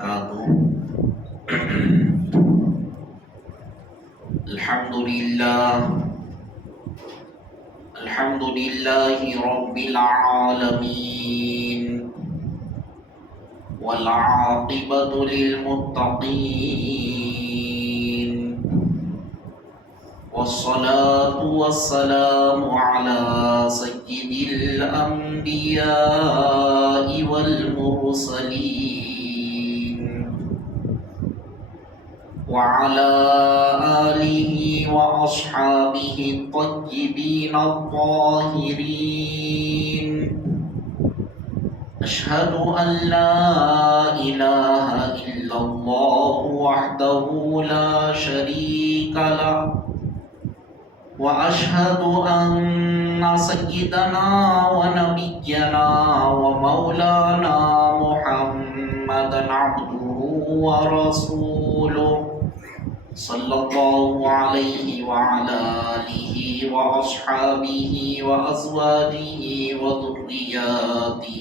وبرکاتہ۔ الحمد للہ رب العالمین والعاقبۃ للمتقین والصلاة والسلام على سید الانبیاء والمرسلین وعلى آلہ واصحابہ الطیبین الطاہرین۔ اشہد ان لا الہ الا اللہ وحدہ لا شریک لہ واشہد ان سیدنا ونبینا ومولانا محمدا عبدہ ورسولہ صلی اللہ علیہ وعلی آلہ واصحابہ وازواجہ وذریاتہ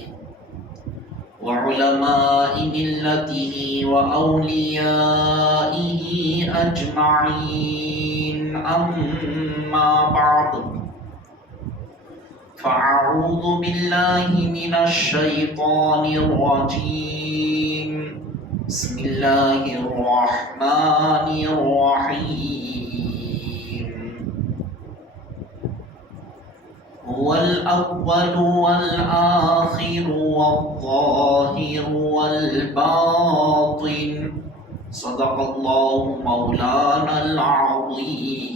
وعلماء ملتہ واولیائہ اجمعین، اما بعد فاعوذ باللہ من الشیطان الرجیم، بسم اللہ الرحمن الرحیم۔ هو الأول والآخر والظاهر والباطن، صدق الله مولانا العظيم۔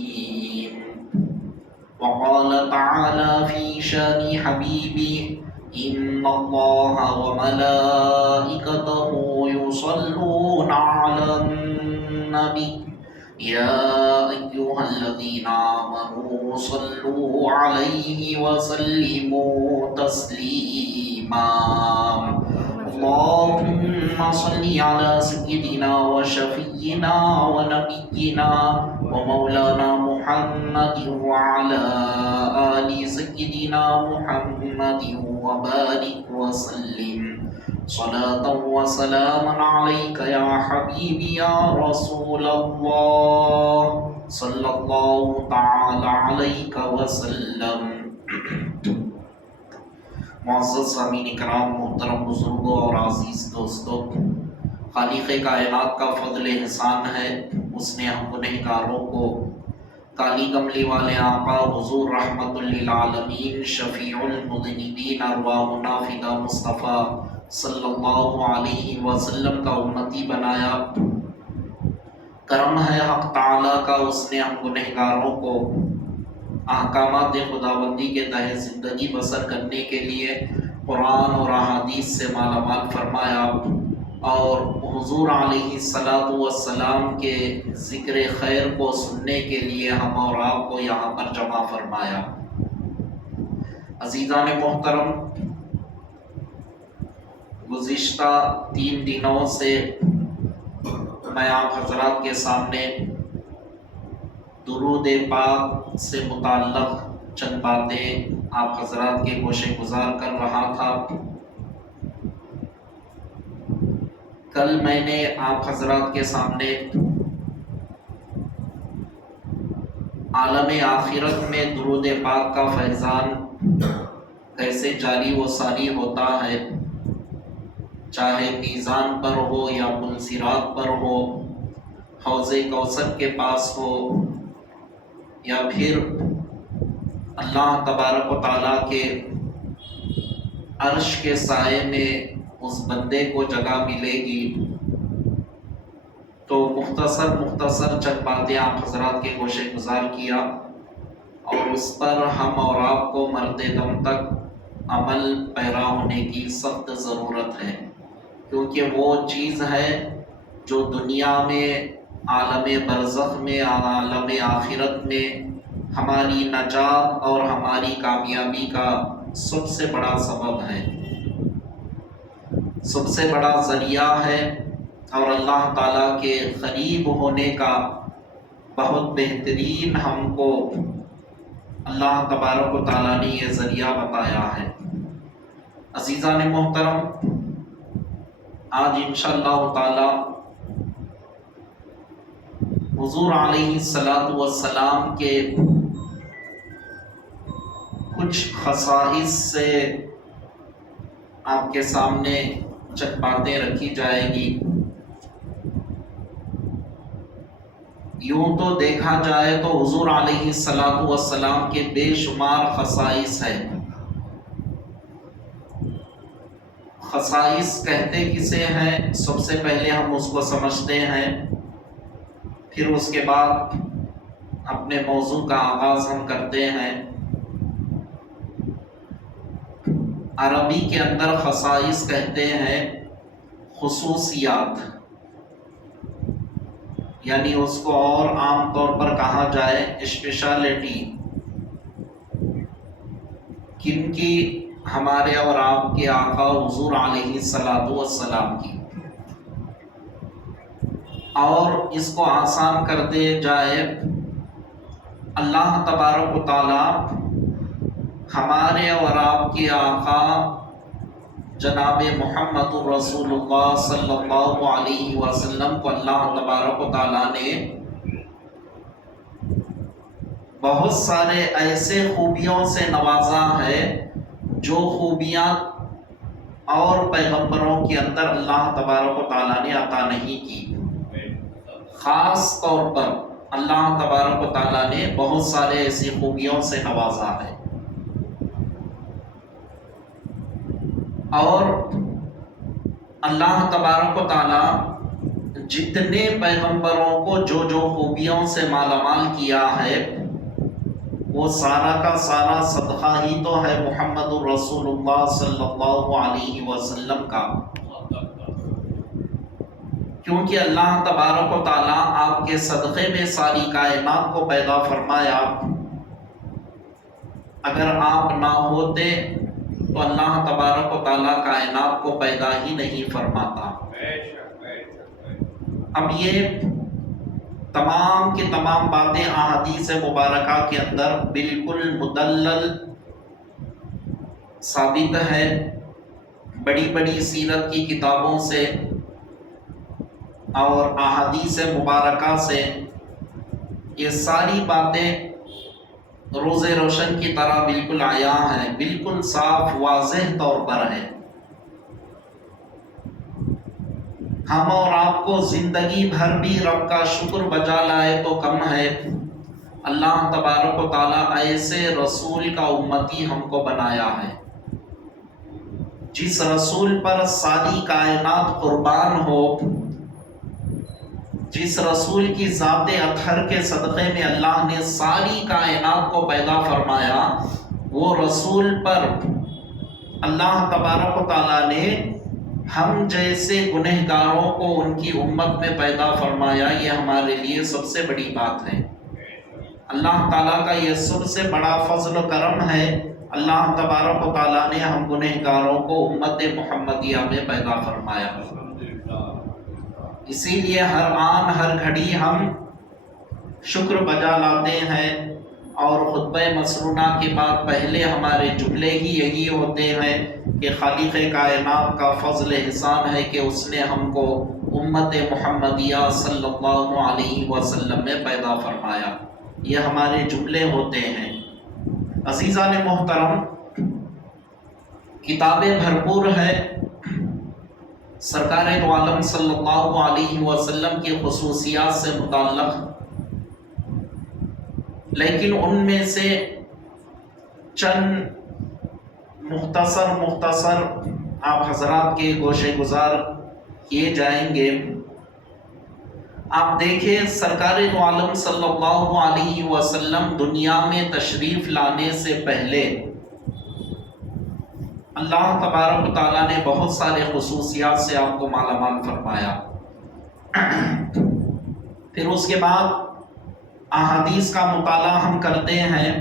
وقال تعالى في شان حبيبه إن الله وملائكته يصلون على النبي يا أيها الذين آمنوا صلوا عليه وسلموا تسليما۔ اللهم صل على سيدنا وشفينا ونبينا ومولانا محمد وعلى آل سيدنا محمد وبارك وسلم صلاة وسلاما عليك يا حبيبي يا رسول الله صلى الله تعالى عليك وسلم۔ معزز سامعین کرام، محترم بزرگوں اور عزیز دوستوں، خالق کائنات کا فضل احسان ہے، اس نے ہم گنہگاروں کو کالی کملی والے آقا حضور رحمت للعالمین شفیع المذنبین ارواحنا فدا مصطفیٰ صلی اللہ علیہ وسلم کا امتی بنایا۔ کرم ہے حق تعالیٰ کا، اس نے ہم گنہگاروں کو احکامات خداوندی کے تحت زندگی بسر کرنے کے لیے قرآن اور احادیث سے مالا مال فرمایا، اور حضور علیہ السلام کے ذکر خیر کو سننے کے لیے ہم اور آپ کو یہاں پر جمع فرمایا۔ عزیزان محترم، گزشتہ 3 دنوں سے میں آپ حضرات کے سامنے درود پاک سے متعلق چند باتیں آپ حضرات کے گوش گزار کر رہا تھا۔ کل میں نے آپ حضرات کے سامنے عالم آخرت میں درود پاک کا فیضان کیسے جاری و ساری ہوتا ہے، چاہے میزان پر ہو یا پل صراط پر ہو، حوض کوثر کے پاس ہو، یا پھر اللہ تبارک و تعالیٰ کے عرش کے سائے میں اس بندے کو جگہ ملے گی۔ تو مختصر چند باتیں آپ حضرات کے گوش گزار کیا، اور اس پر ہم اور آپ کو مرتے دم تک عمل پیرا ہونے کی سخت ضرورت ہے، کیونکہ وہ چیز ہے جو دنیا میں، عالم برزخ میں، عالم آخرت میں ہماری نجات اور ہماری کامیابی کا سب سے بڑا سبب ہے، سب سے بڑا ذریعہ ہے، اور اللہ تعالیٰ کے قریب ہونے کا بہت بہترین ہم کو اللہ تبارک و تعالیٰ نے یہ ذریعہ بتایا ہے۔ عزیزان محترم، آج انشاءاللہ تعالی حضور علیہ الصلوۃ والسلام کے کچھ خصائص سے آپ کے سامنے چند باتیں رکھی جائے گی۔ یوں تو دیکھا جائے تو حضور علیہ الصلوۃ والسلام کے بے شمار خصائص ہیں۔ خصائص کہتے کسے ہیں، سب سے پہلے ہم اس کو سمجھتے ہیں، پھر اس کے بعد اپنے موضوع کا آغاز ہم کرتے ہیں۔ عربی کے اندر خصائص کہتے ہیں خصوصیات، یعنی اس کو اور عام طور پر کہا جائے اسپیشلٹی، کن کی؟ ہمارے اور آپ کے آقا حضور علیہ الصلوۃ والسلام کی۔ اور اس کو آسان کر دے جائے، اللہ تبارک و تعالی ہمارے اور آپ کے آقا جناب محمد رسول اللہ صلی اللہ علیہ وسلم کو اللہ تبارک و تعالی نے بہت سارے ایسے خوبیوں سے نوازا ہے جو خوبیاں اور پیغمبروں کے اندر اللہ تبارک و تعالی نے عطا نہیں کی۔ خاص طور پر اللہ تبارک و تعالی نے بہت سارے ایسی خوبیوں سے نوازا ہے، اور اللہ تبارک و تعالی جتنے پیغمبروں کو جو جو خوبیوں سے مالا مال کیا ہے، وہ سارا کا سارا صدقہ ہی تو ہے محمد الرسول اللہ صلی اللہ علیہ وسلم کا، کیونکہ اللہ تبارک و تعالی آپ کے صدقے میں ساری کائنات کو پیدا فرمایا۔ اگر آپ نہ ہوتے تو اللہ تبارک و تعالی کائنات کو پیدا ہی نہیں فرماتا۔ اب یہ تمام کی تمام باتیں احادیث مبارکہ کے اندر بالکل مدلل ثابت ہے، بڑی بڑی سیرت کی کتابوں سے اور احادیث مبارکہ سے یہ ساری باتیں روز روشن کی طرح بالکل عیاں ہیں، بالکل صاف واضح طور پر ہے۔ ہم اور آپ کو زندگی بھر بھی رب کا شکر بجا لائے تو کم ہے، اللہ تبارک و تعالی ایسے رسول کا امتی ہم کو بنایا ہے جس رسول پر ساری کائنات قربان ہو، جس رسول کی ذات اطہر کے صدقے میں اللہ نے ساری کائنات کو پیدا فرمایا، وہ رسول پر اللہ تبارک و تعالیٰ نے ہم جیسے گنہگاروں کو ان کی امت میں پیدا فرمایا۔ یہ ہمارے لیے سب سے بڑی بات ہے، اللہ تعالیٰ کا یہ سب سے بڑا فضل و کرم ہے۔ اللہ تبارک و تعالیٰ نے ہم گنہگاروں کو امت محمدیہ میں پیدا فرمایا، اسی لیے ہر آن ہر گھڑی ہم شکر بجا لاتے ہیں، اور خطبہ مسنونہ کے بعد پہلے ہمارے جملے ہی یہی ہوتے ہیں کہ خالق کائنات کا فضل احسان ہے کہ اس نے ہم کو امت محمدیہ صلی اللہ علیہ وسلم میں پیدا فرمایا۔ یہ ہمارے جملے ہوتے ہیں۔ عزیزان محترم، کتابیں بھرپور ہیں سرکار دو عالم صلی اللہ علیہ وسلم کی خصوصیات سے متعلق، لیکن ان میں سے چند مختصر آپ حضرات کے گوشے گزار کیے جائیں گے۔ آپ دیکھیں، سرکار دو عالم صلی اللہ علیہ وسلم دنیا میں تشریف لانے سے پہلے اللہ تبارک و تعالیٰ نے بہت سارے خصوصیات سے آپ کو مالا مال فرمایا۔ پھر اس کے بعد احادیث کا مطالعہ ہم کرتے ہیں،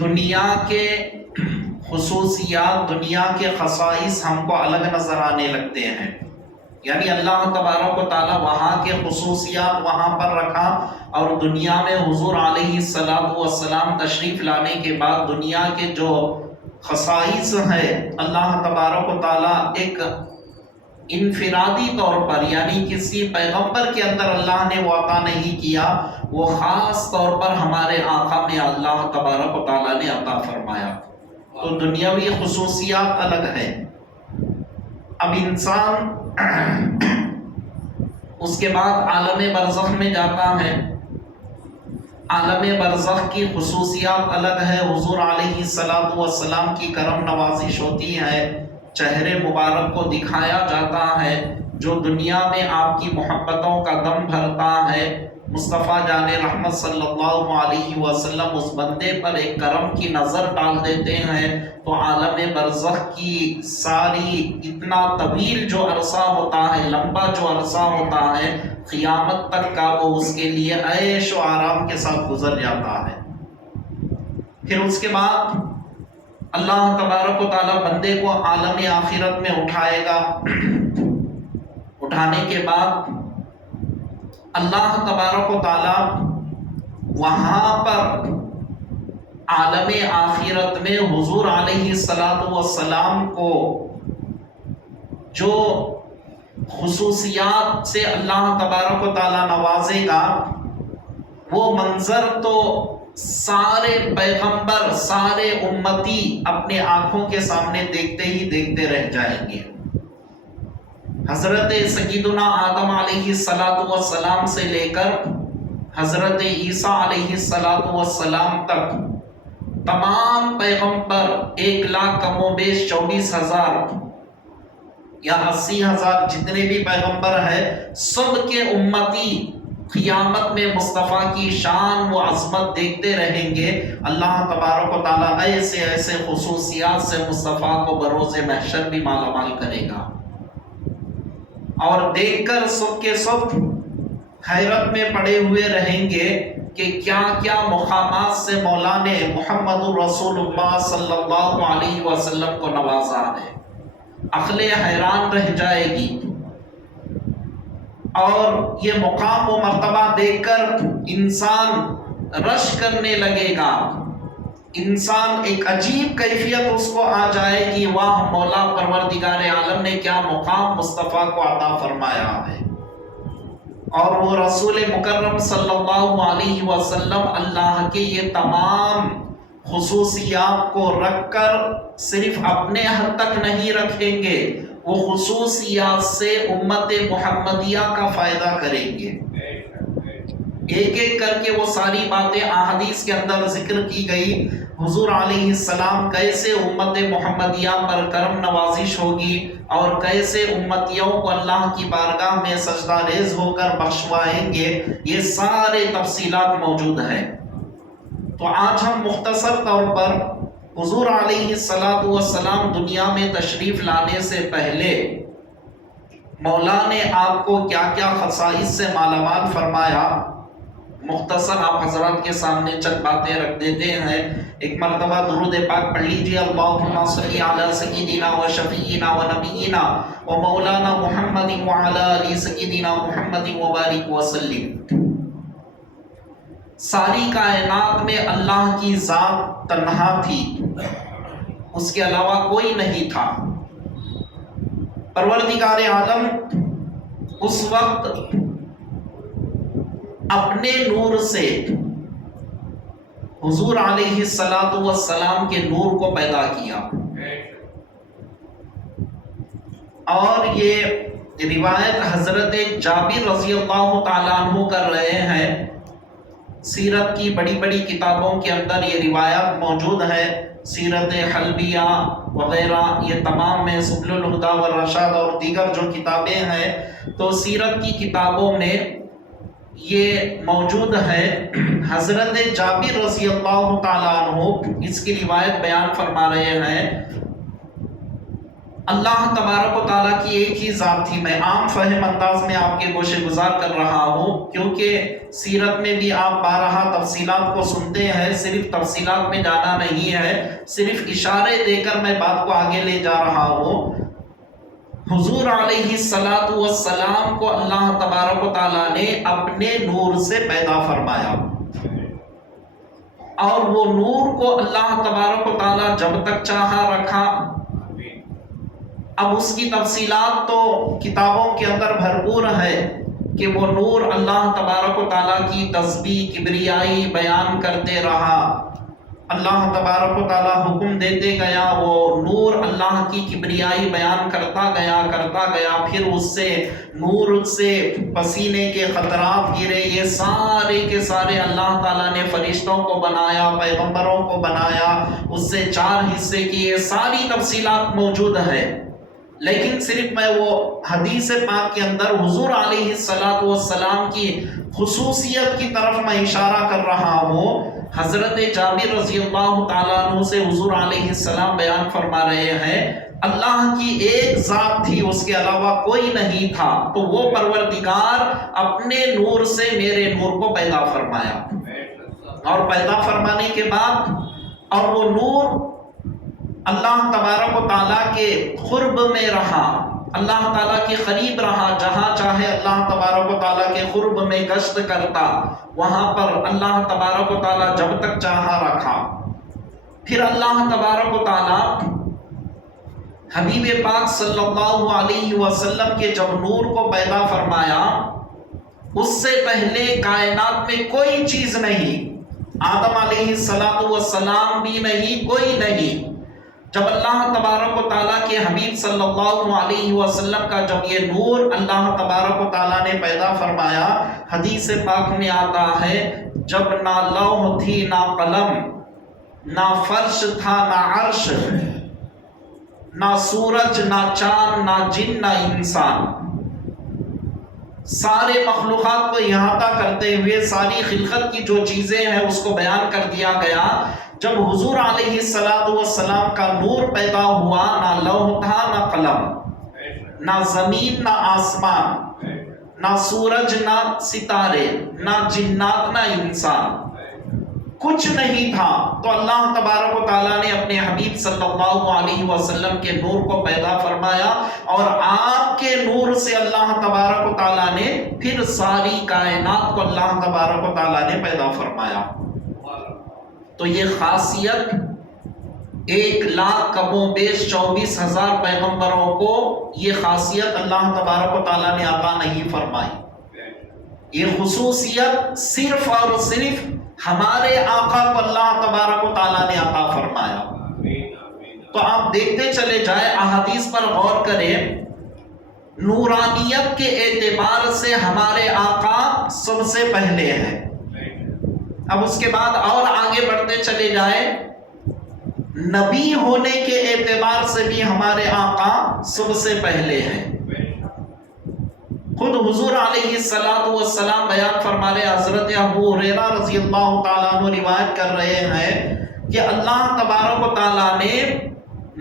دنیا کے خصوصیات، دنیا کے خصائص ہم کو الگ نظر آنے لگتے ہیں، یعنی اللہ تبارک و تعالیٰ وہاں کے خصوصیات وہاں پر رکھا، اور دنیا میں حضور علیہ الصلوۃ والسلام تشریف لانے کے بعد دنیا کے جو خصائص ہے اللہ تبارک و تعالیٰ ایک انفرادی طور پر، یعنی کسی پیغمبر کے اندر اللہ نے وہ عطا نہیں کیا، وہ خاص طور پر ہمارے آقا میں اللہ تبارک و تعالیٰ نے عطا فرمایا۔ تو دنیاوی خصوصیات الگ ہے۔ اب انسان اس کے بعد عالم برزخ میں جاتا ہے۔ عالم برزخ کی خصوصیات الگ ہے۔ حضور علیہ الصلوۃ والسلام کی کرم نوازش ہوتی ہے، چہرے مبارک کو دکھایا جاتا ہے، جو دنیا میں آپ کی محبتوں کا دم بھرتا ہے۔ مصطفیٰ جان رحمت صلی اللہ علیہ وسلم اس بندے پر ایک کرم کی نظر ڈال دیتے ہیں، تو عالم برزخ کی ساری اتنا طویل جو عرصہ ہوتا ہے، لمبا جو عرصہ ہوتا ہے، قیامت تک کا، وہ اس کے لیے عیش و آرام کے ساتھ گزر جاتا ہے۔ پھر اس کے بعد اللہ تبارک و تعالیٰ بندے کو عالم آخرت میں اٹھائے گا۔ اٹھانے کے بعد اللہ تبارک و تعالیٰ وہاں پر عالم آخرت میں حضور علیہ الصلوۃ والسلام کو جو خصوصیات سے اللہ تبارک و تعالیٰ نوازے گا، وہ منظر تو سارے پیغمبر، سارے امتی اپنے آنکھوں کے سامنے دیکھتے ہی دیکھتے رہ جائیں گے۔ حضرت سیدنا آدم علیہ الصلوۃ والسلام سے لے کر حضرت عیسیٰ علیہ الصلوۃ والسلام تک تمام پیغمبر 1,00,000 کم و بیش 24,000 یا 80,000 جتنے بھی پیغمبر ہیں، سب کے امتی قیامت میں مصطفیٰ کی شان و عظمت دیکھتے رہیں گے۔ اللہ تبارک و تعالیٰ ایسے ایسے خصوصیات سے مصطفیٰ کو بروز محشر بھی مالا مال کرے گا، اور دیکھ کر سب کے سب حیرت میں پڑے ہوئے رہیں گے کہ کیا کیا مقامات سے مولا نے محمد رسول اللہ صلی اللہ علیہ وسلم کو نوازا ہے۔ عقلیں حیران رہ جائے گی، اور یہ مقام و مرتبہ دیکھ کر انسان رش کرنے لگے گا۔ انسان ایک عجیب کیفیت اس کو آ جائے گی، واہ مولا پروردگار عالم نے کیا مقام مصطفیٰ کو عطا فرمایا ہے۔ اور وہ رسول مکرم صلی اللہ علیہ وسلم اللہ کے یہ تمام خصوصیات کو رکھ کر صرف اپنے حد تک نہیں رکھیں گے، وہ خصوصیات سے امت محمدیہ کا فائدہ کریں گے۔ ایک ایک کر کے وہ ساری باتیں احادیث کے اندر ذکر کی گئی۔ حضور علیہ السلام کیسے امت محمدیہ پر کرم نوازش ہوگی، اور کیسے امتیوں کو اللہ کی بارگاہ میں سجدہ ریز ہو کر بخشوائیں گے، یہ سارے تفصیلات موجود ہیں۔ تو آج ہم مختصر طور پر حضور علیہ الصلوۃ والسلام دنیا میں تشریف لانے سے پہلے مولا نے آپ کو کیا کیا خصائص سے مالا مال فرمایا، مختصر آپ حضرات کے سامنے چند باتیں رکھ دیتے ہیں۔ ایک مرتبہ درود پاک پڑھ لیجیے، اللہم صلی علی سیدنا و شفیعنا و نبینا و مولانا محمد وعلی آل سیدنا محمد وبارک وسلم۔ ساری کائنات میں اللہ کی ذات تنہا تھی، اس کے علاوہ کوئی نہیں تھا۔ پروردگار عالم اس وقت اپنے نور سے حضور علیہ الصلوۃ والسلام کے نور کو پیدا کیا، اور یہ روایت حضرت جابر رضی اللہ تعالیٰ عنہ کر رہے ہیں۔ سیرت کی بڑی بڑی کتابوں کے اندر یہ روایت موجود ہے، سیرت حلبیہ وغیرہ، یہ تمام میں سبل الہدی والرشاد اور دیگر جو کتابیں ہیں، تو سیرت کی کتابوں میں یہ موجود ہے۔ حضرت جابر رضی اللہ تعالیٰ عنہ اس کی روایت بیان فرما رہے ہیں، اللہ تبارک و تعالیٰ کی ایک ہی ذات تھی۔ میں عام فہم انداز میں آپ کے گوشے گزار کر رہا ہوں، کیونکہ سیرت میں بھی آپ بارہا تفصیلات کو سنتے ہیں، صرف تفصیلات میں جانا نہیں ہے، صرف اشارے دے کر میں بات کو آگے لے جا رہا ہوں۔ حضور علیہ الصلوۃ والسلام کو اللہ تبارک و تعالیٰ نے اپنے نور سے پیدا فرمایا، اور وہ نور کو اللہ تبارک و تعالیٰ جب تک چاہا رکھا، اب اس کی تفصیلات تو کتابوں کے اندر بھرپور ہے کہ وہ نور اللہ تبارک و تعالیٰ کی تسبیح کبریائی بیان کرتے رہا، اللہ تبارک و تعالیٰ حکم دیتے گیا، وہ نور اللہ کی کبریائی بیان کرتا گیا، پھر اس سے نور سے پسینے کے قطرات گرے، یہ سارے کے سارے اللہ تعالیٰ نے فرشتوں کو بنایا، پیغمبروں کو بنایا، اس سے 4 حصے کیے، ساری تفصیلات موجود ہے۔ لیکن صرف میں وہ حدیث پاک کے اندر حضور علیہ السلام کی خصوصیت کی طرف میں اشارہ کر رہا ہوں۔ حضرت جابر رضی اللہ تعالیٰ عنہ سے حضور علیہ السلام بیان فرما رہے ہیں، اللہ کی ایک ذات تھی، اس کے علاوہ کوئی نہیں تھا، تو وہ پروردگار اپنے نور سے میرے نور کو پیدا فرمایا، اور پیدا فرمانے کے بعد اور وہ نور اللہ تبارک و تعالیٰ کے قرب میں رہا، اللہ تعالیٰ کے قریب رہا، جہاں چاہے اللہ تبارک و تعالیٰ کے قرب میں گشت کرتا، وہاں پر اللہ تبارک و تعالیٰ جب تک چاہا رکھا۔ پھر اللہ تبارک و تعالیٰ حبیب پاک صلی اللہ علیہ وسلم کے جب نور کو پیدا فرمایا، اس سے پہلے کائنات میں کوئی چیز نہیں، آدم علیہ السلام بھی نہیں، کوئی نہیں۔ جب اللہ تبارک و تعالیٰ کے حبیب صلی اللہ علیہ وسلم کا جب یہ نور اللہ تبارک و تعالیٰ نے پیدا فرمایا، حدیث پاک میں آتا ہے جب نہ لوح تھی، نہ قلم، نہ فرش تھا، نہ عرش، نہ سورج، نہ چاند، نہ جن، نہ انسان، سارے مخلوقات کو احاطہ کرتے ہوئے ساری خلقت کی جو چیزیں ہیں اس کو بیان کر دیا گیا۔ جب حضور علیہ السلام کا نور پیدا ہوا، نہ لوح تھا، نہ قلم، نہ زمین، نہ آسمان، نہ سورج، نہ ستارے، نہ جنات، نہ انسان، کچھ نہیں تھا، تو اللہ تبارک و تعالیٰ نے اپنے حبیب صلی اللہ علیہ وسلم کے نور کو پیدا فرمایا، اور آپ کے نور سے اللہ تبارک و تعالیٰ نے پھر ساری کائنات کو اللہ تبارک و تعالیٰ نے پیدا فرمایا۔ تو یہ خاصیت 1,00,000 کم و بیش 24,000 پیغمبروں کو یہ خاصیت اللہ تبارک و تعالیٰ نے عطا نہیں فرمائی۔ یہ خصوصیت صرف اور صرف ہمارے آقا کو اللہ تبارک و تعالیٰ نے عطا فرمایا۔ تو آپ دیکھتے چلے جائیں، احادیث پر غور کریں، نورانیت کے اعتبار سے ہمارے آقا سب سے پہلے ہیں۔ اب اس کے بعد اور آگے بڑھتے چلے جائیں، نبی ہونے کے اعتبار سے بھی ہمارے آقا سب سے پہلے ہیں۔ خود حضور علیہ السلام بیان فرما رہے، حضرت ابو ہریرہ رضی اللہ تعالیٰ عنہ روایت کر رہے ہیں کہ اللہ تبارک و تعالیٰ نے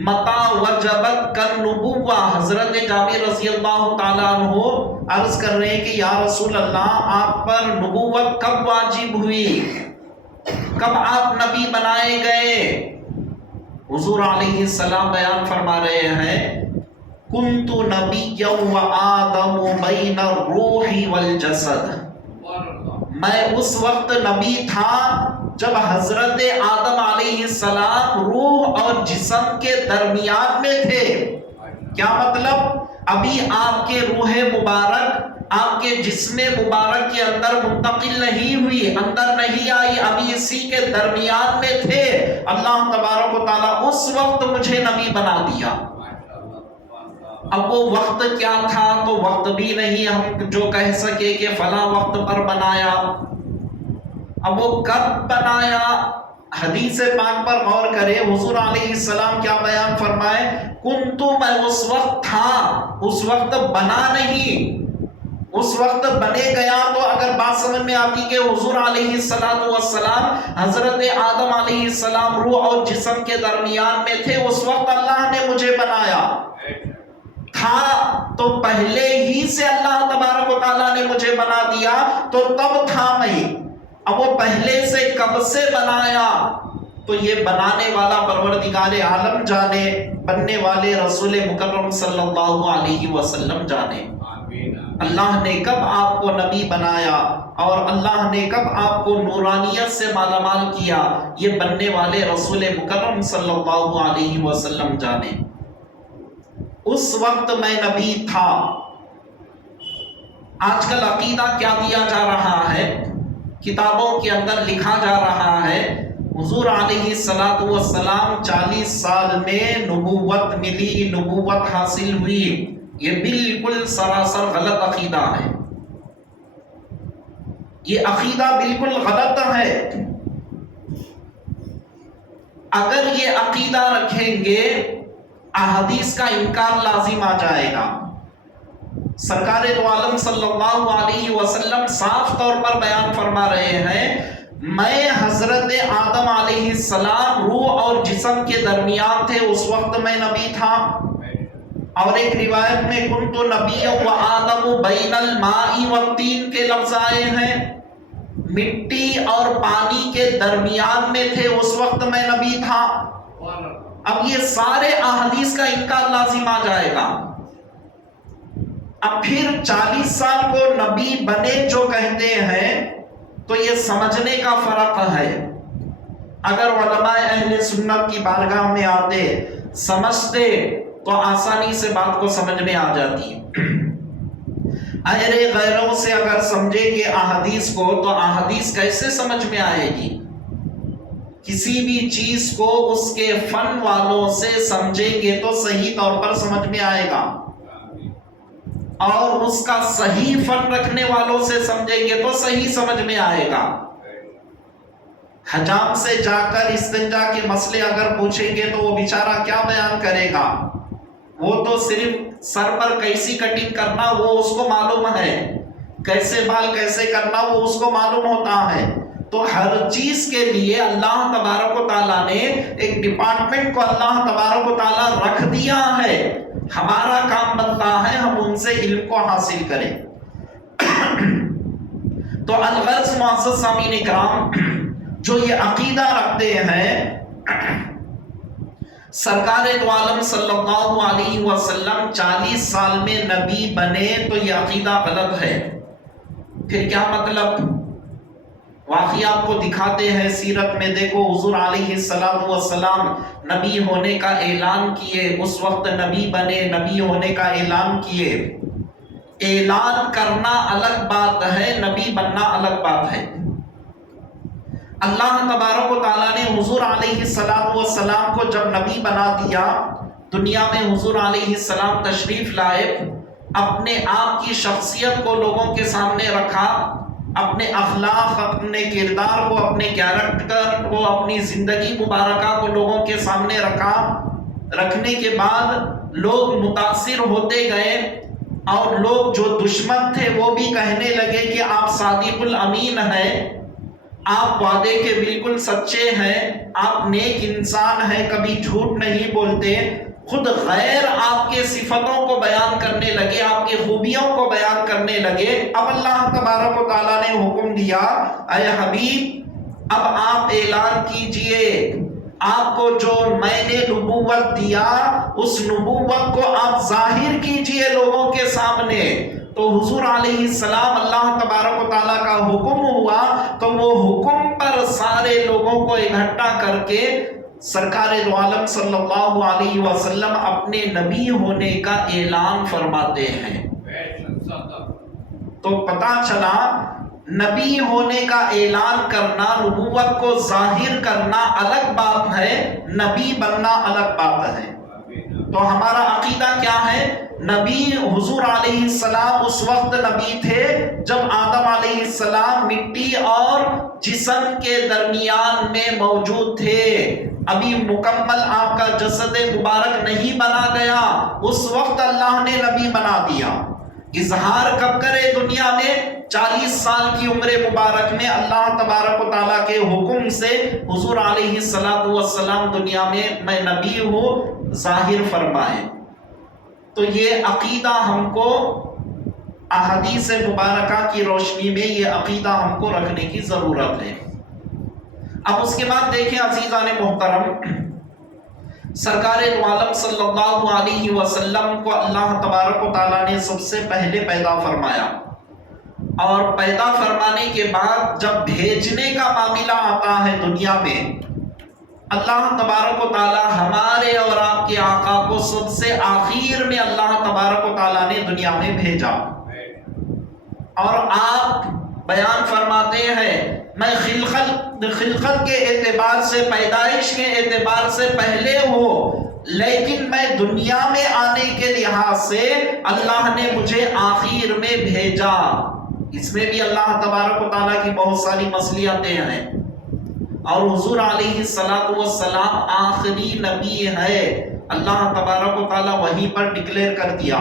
متا وجبت کالنبوہ، حضرت جابر رضی اللہ تعالیٰ عنہ عرض کر رہے ہیں کہ یا رسول اللہ، آپ پر نبوت کب واجب ہوئی، کب آپ نبی بنائے گئے؟ حضور علیہ السلام بیان فرما رہے ہیں، کنت نبیا وآدم بین الروح والجسد، میں اس وقت نبی تھا جب حضرت آدم علیہ السلام روح اور جسم کے درمیان میں تھے۔ کیا مطلب؟ ابھی آپ کے روح مبارک آپ کے جسم مبارک کے اندر منتقل نہیں ہوئی، اندر نہیں آئی، ابھی اسی کے درمیان میں تھے۔ اللہ تبارک و تعالیٰ اس وقت مجھے نبی بنا دیا۔ اب وہ وقت کیا تھا؟ تو وقت بھی نہیں ہم جو کہہ سکے کہ فلاں وقت پر بنایا۔ اب وہ کب بنایا؟ حدیث پاک پر غور کرے، حضور علیہ السلام کیا بیان فرمائے، کنتو، میں اس وقت تھا، اس وقت بنا نہیں۔ اس وقت بنے گیا تو اگر بات سمجھ میں آتی کہ حضور علیہ السلام حضرت آدم علیہ السلام روح اور جسم کے درمیان میں تھے، اس وقت اللہ نے مجھے بنایا تھا، تو پہلے ہی سے اللہ تبارک و تعالیٰ نے مجھے بنا دیا، تو تب تھا میں۔ اب وہ پہلے سے کب سے بنایا؟ تو یہ بنانے والا پروردگار عالم جانے، بننے والے رسول مکرم صلی اللہ علیہ وسلم جانے۔ اللہ نے کب آپ کو نبی بنایا اور اللہ نے کب آپ کو نورانیت سے مالا مال کیا، یہ بننے والے رسول مکرم صلی اللہ علیہ وسلم جانے۔ اس وقت میں نبی تھا۔ آج کل عقیدہ کیا دیا جا رہا ہے، کتابوں کے اندر لکھا جا رہا ہے حضور علیہ السلام 40 سال میں نبوت ملی، نبوت حاصل ہوئی۔ یہ بالکل سراسر غلط عقیدہ ہے، یہ عقیدہ بالکل غلط ہے۔ اگر یہ عقیدہ رکھیں گے احادیث کا انکار لازم آ جائے گا۔ سرکار دو عالم صلی اللہ علیہ وسلم صاف طور پر بیان فرما رہے ہیں، میں حضرت آدم علیہ السلام روح اور جسم کے درمیان تھے، اس وقت میں نبی تھا۔ اور ایک روایت میں کنت نبی و آدم بین الماء والطین کے لفظ آئے ہیں، مٹی اور پانی کے درمیان میں تھے، اس وقت میں نبی تھا۔ اب یہ سارے احادیث کا انکار لازم آ جائے گا۔ اب پھر 40 سال کو نبی بنے جو کہتے ہیں، تو یہ سمجھنے کا فرق ہے۔ اگر علماء اہل سنت کی بارگاہ میں آتے، سمجھتے، تو آسانی سے بات کو سمجھ میں آ جاتی۔ اہل غیروں سے اگر سمجھیں گے احادیث کو، تو احادیث کیسے سمجھ میں آئے گی؟ کسی بھی چیز کو اس کے فن والوں سے سمجھیں گے تو صحیح طور پر سمجھ میں آئے گا، اور اس کا صحیح فن رکھنے والوں سے سمجھیں گے تو صحیح سمجھ میں آئے گا۔ حجام سے جا کر استنجا کے مسئلے اگر پوچھیں گے تو وہ بیچارہ کیا بیان کرے گا؟ وہ تو صرف سر پر کیسی کٹنگ کرنا وہ اس کو معلوم ہے، کیسے بال کیسے کرنا وہ اس کو معلوم ہوتا ہے۔ تو ہر چیز کے لیے اللہ تبارک و تعالیٰ نے ایک ڈپارٹمنٹ کو اللہ تبارک و تعالیٰ رکھ دیا ہے۔ ہمارا کام بنتا ہے ہم ان سے علم کو حاصل کریں۔ تو الغرض معزز سامعین اکرام، جو یہ عقیدہ رکھتے ہیں سرکار دو عالم صلی اللہ علیہ وسلم 40 سال میں نبی بنے، تو یہ عقیدہ غلط ہے۔ پھر کیا مطلب؟ واقعی آپ کو دکھاتے ہیں سیرت میں، دیکھو حضور علیہ السلام نبی ہونے کا اعلان کیے، اس وقت نبی بنے، نبی ہونے کا اعلان کیے۔ اعلان کرنا الگ بات ہے، نبی بننا الگ بات ہے۔ اللہ تبارک و تعالیٰ نے حضور علیہ السلام کو جب نبی بنا دیا، دنیا میں حضور علیہ السلام تشریف لائے، اپنے آپ کی شخصیت کو لوگوں کے سامنے رکھا، اپنے اخلاق، اپنے کردار کو، اپنے کیریکٹر کو، اپنی زندگی مبارکہ کو لوگوں کے سامنے رکھا۔ رکھنے کے بعد لوگ متاثر ہوتے گئے، اور لوگ جو دشمن تھے وہ بھی کہنے لگے کہ آپ صادق الامین ہیں، آپ وعدے کے بالکل سچے ہیں، آپ نیک انسان ہیں، کبھی جھوٹ نہیں بولتے۔ خود غیر آپ کے صفتوں کو بیان کرنے لگے، آپ کی خوبیوں کو بیان کرنے لگے۔ اب اللہ تبارک و تعالیٰ نے حکم دیا، اے حبیب اب آپ اعلان کیجئے، آپ کو جو میں نے نبوت دیا اس نبوت کو آپ ظاہر کیجئے لوگوں کے سامنے۔ تو حضور علیہ السلام اللہ تبارک و تعالیٰ کا حکم ہوا، تو وہ حکم پر سارے لوگوں کو اکٹھا کر کے سرکار دو عالم صلی اللہ علیہ وسلم اپنے نبی ہونے کا اعلان فرماتے ہیں۔ تو پتہ چلا نبی ہونے کا اعلان کرنا، نبوت کو ظاہر کرنا الگ بات ہے، نبی بننا الگ بات ہے۔ تو ہمارا عقیدہ کیا ہے؟ نبی حضور علیہ السلام اس وقت نبی تھے جب آدم علیہ السلام مٹی اور جسم کے درمیان میں موجود تھے، ابھی مکمل آپ کا جسد مبارک نہیں بنا گیا، اس وقت اللہ نے نبی بنا دیا۔ اظہار کب کرے دنیا میں؟ 40 سال کی عمر مبارک میں اللہ تبارک و تعالیٰ کے حکم سے حضور علیہ السلام دنیا میں نبی ہوں، ظاہر فرمائے۔ تو یہ عقیدہ ہم کو احادیث مبارکہ کی روشنی میں یہ عقیدہ ہم کو رکھنے کی ضرورت ہے۔ اب اس کے بعد دیکھیں عزیزان محترم، سرکار دو عالم صلی اللہ علیہ وسلم کو اللہ تبارک و تعالیٰ نے سب سے پہلے پیدا فرمایا، اور پیدا فرمانے کے بعد جب بھیجنے کا معاملہ آتا ہے دنیا میں، اللہ تبارک و تعالی ہمارے اور آپ کے آقا کو سب سے آخر میں اللہ تبارک و تعالی نے دنیا میں بھیجا، اور آپ بیان فرماتے ہیں میں خلقت کے اعتبار سے، پیدائش کے اعتبار سے پہلے ہوں، لیکن میں دنیا میں آنے کے لحاظ سے اللہ نے مجھے آخر میں بھیجا۔ اس میں بھی اللہ تبارک و تعالیٰ کی بہت ساری مصلیحتیں ہیں، اور حضور علیہ السلام آخری نبی ہے، اللہ تبارک و تعالیٰ وہیں پر ڈکلیئر کر دیا۔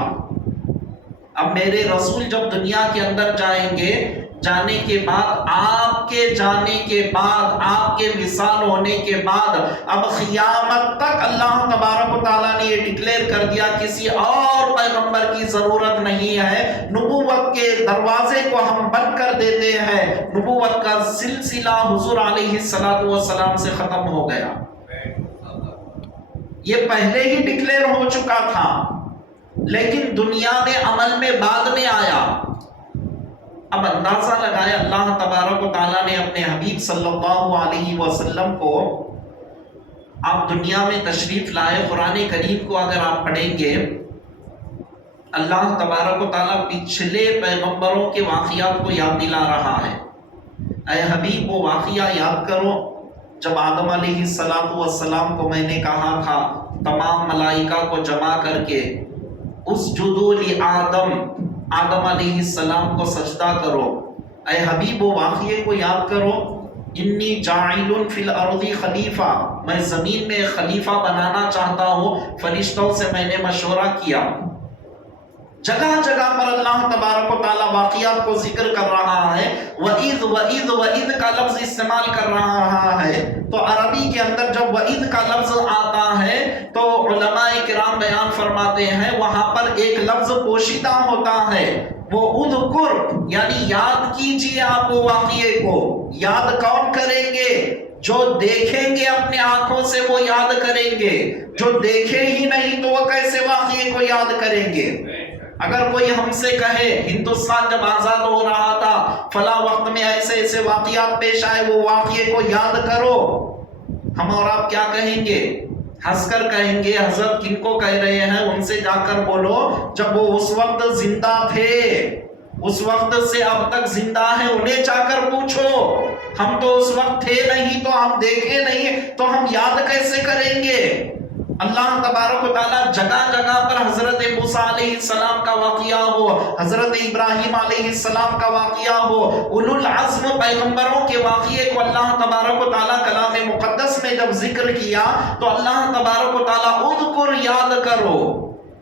اب میرے رسول جب دنیا کے اندر جائیں گے، جانے کے بعد، آپ کے جانے کے بعد، آپ کے وصال ہونے کے بعد، اب قیامت تک اللہ تبارک و تعالیٰ نے یہ ڈکلیئر کر دیا کسی اور پیغمبر کی ضرورت نہیں ہے، نبوت کے دروازے کو ہم بند کر دیتے ہیں، نبوت کا سلسلہ حضور علیہ السلام سے ختم ہو گیا۔ یہ پہلے ہی ڈکلیئر ہو چکا تھا، لیکن دنیا میں عمل میں بعد میں آیا۔ اب اندازہ لگائے اللہ تبارک و تعالیٰ نے اپنے حبیب صلی اللہ علیہ وسلم کو، آپ دنیا میں تشریف لائے، قرآن کریم کو اگر آپ پڑھیں گے، اللہ تبارک و تعالیٰ پچھلے پیغمبروں کے واقعات کو یاد دلا رہا ہے۔ اے حبیب وہ واقعہ یاد کرو جب آدم علیہ السلام کو میں نے کہا تھا تمام ملائکہ کو جمع کر کے اسجدوا لآدم، آدم علیہ السلام کو سجدہ کرو۔ اے حبیب وہ واقعے کو یاد کرو، انی جاعل فی الارض خلیفہ، میں زمین میں خلیفہ بنانا چاہتا ہوں، فرشتوں سے میں نے مشورہ کیا۔ جگہ جگہ پر اللہ تبارک و تعالیٰ واقعات کو ذکر کر رہا ہے، وَإِذْ کا لفظ استعمال کر رہا ہے۔ تو عربی کے اندر جب وَإِذْ کا لفظ آتا ہے تو علماء کرام بیان فرماتے ہیں وہاں پر ایک لفظ پوشیدہ ہوتا ہے، وہ اذکر، یعنی یاد کیجئے آپ وہ واقعے کو۔ یاد کون کریں گے؟ جو دیکھیں گے اپنے آنکھوں سے وہ یاد کریں گے، جو دیکھے ہی نہیں تو وہ کیسے واقعے کو یاد کریں گے؟ اگر کوئی ہم سے کہے ہندوستان جب آزاد ہو رہا تھا فلاں وقت میں ایسے ایسے واقعات پیش آئے، وہ واقعے کو یاد کرو، ہم اور آپ کیا کہیں گے؟ ہنس کر کہیں گے حضرت کن کو کہہ رہے ہیں، ان سے جا کر بولو جب وہ اس وقت زندہ تھے، اس وقت سے اب تک زندہ ہیں، انہیں جا کر پوچھو، ہم تو اس وقت تھے نہیں تو ہم دیکھے نہیں تو ہم یاد کیسے کریں گے؟ اللہ تبارک و تعالیٰ جگہ جگہ پر حضرت موسیٰ علیہ السلام کا واقعہ ہو، حضرت ابراہیم علیہ السلام کا واقعہ ہو، اولو العزم پیغمبروں کے واقعے کو اللہ تبارک و تعالیٰ کلام مقدس میں جب ذکر کیا تو اللہ تبارک و تعالیٰ اذکر، یاد کرو،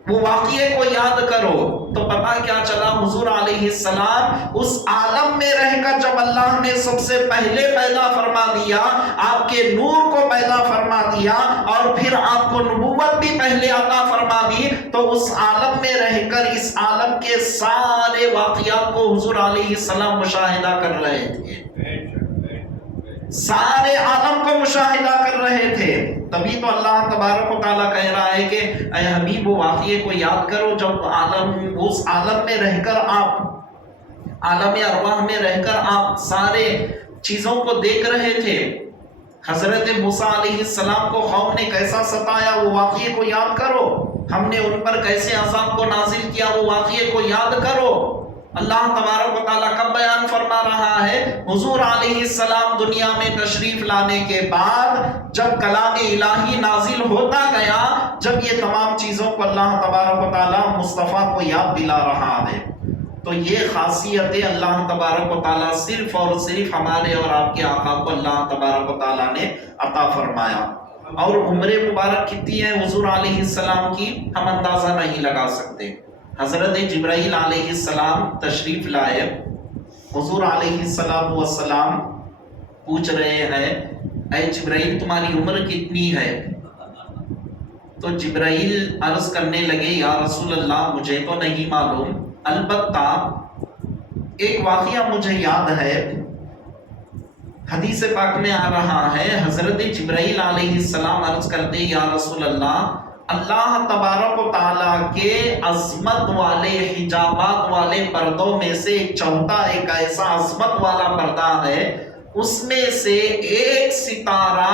وہ واقعے کو یاد کرو۔ تو پتہ کیا چلا؟ حضور علیہ السلام اس عالم میں رہ کر جب اللہ نے سب سے پہلے پیدا فرما دیا، آپ کے نور کو پیدا فرما دیا اور پھر آپ کو نبوت بھی پہلے عطا فرما دی، تو اس عالم میں رہ کر اس عالم کے سارے واقعات کو حضور علیہ السلام مشاہدہ کر رہے تھے، سارے عالم کو مشاہدہ کر رہے تھے۔ تبھی تو اللہ تبارک و تعالیٰ کہہ رہا ہے کہ اے حبیب وہ واقعے کو یاد کرو جب اس عالم میں رہ کر آپ، عالم ارواح میں رہ کر آپ سارے چیزوں کو دیکھ رہے تھے۔ حضرت موسیٰ علیہ السلام کو قوم نے کیسا ستایا وہ واقعے کو یاد کرو، ہم نے ان پر کیسے عذاب کو نازل کیا وہ واقعے کو یاد کرو۔ اللہ تبارک و تعالیٰ کب بیان فرما رہا ہے؟ حضور علیہ السلام دنیا میں تشریف لانے کے بعد جب کلام الہی نازل ہوتا گیا، جب یہ تمام چیزوں کو اللہ تبارک و تعالیٰ مصطفیٰ کو یاد دلا رہا ہے۔ تو یہ خاصیتیں اللہ تبارک و تعالیٰ صرف اور صرف ہمارے اور آپ کے آقا کو اللہ تبارک و تعالیٰ نے عطا فرمایا۔ اور عمر مبارک کتنی ہے حضور علیہ السلام کی ہم اندازہ نہیں لگا سکتے۔ حضرت جبرائیل علیہ السلام تشریف لائے، حضور علیہ السلام پوچھ رہے ہیں اے جبرائیل تمہاری عمر کتنی ہے؟ تو جبرائیل عرض کرنے لگے یا رسول اللہ مجھے تو نہیں معلوم، البتہ ایک واقعہ مجھے یاد ہے، حدیث پاک میں آ رہا ہے حضرت جبرائیل علیہ السلام عرض کرتے یا رسول اللہ، اللہ تبارک و تعالیٰ کے عظمت والے حجابات والے پردوں میں سے ایک چوتھا ایک ایسا عظمت والا پردہ ہے، اس میں سے ایک ستارہ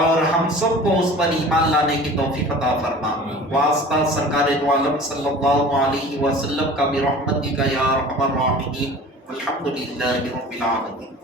اور ہم سب کو اس پر ایمان لانے کی توفیق عطا فرما. واسطہ سرکار دو عالم صلی اللہ علیہ وسلم کا برحمتک یا ارحم الراحمین. الحمدللہ رب العالمین.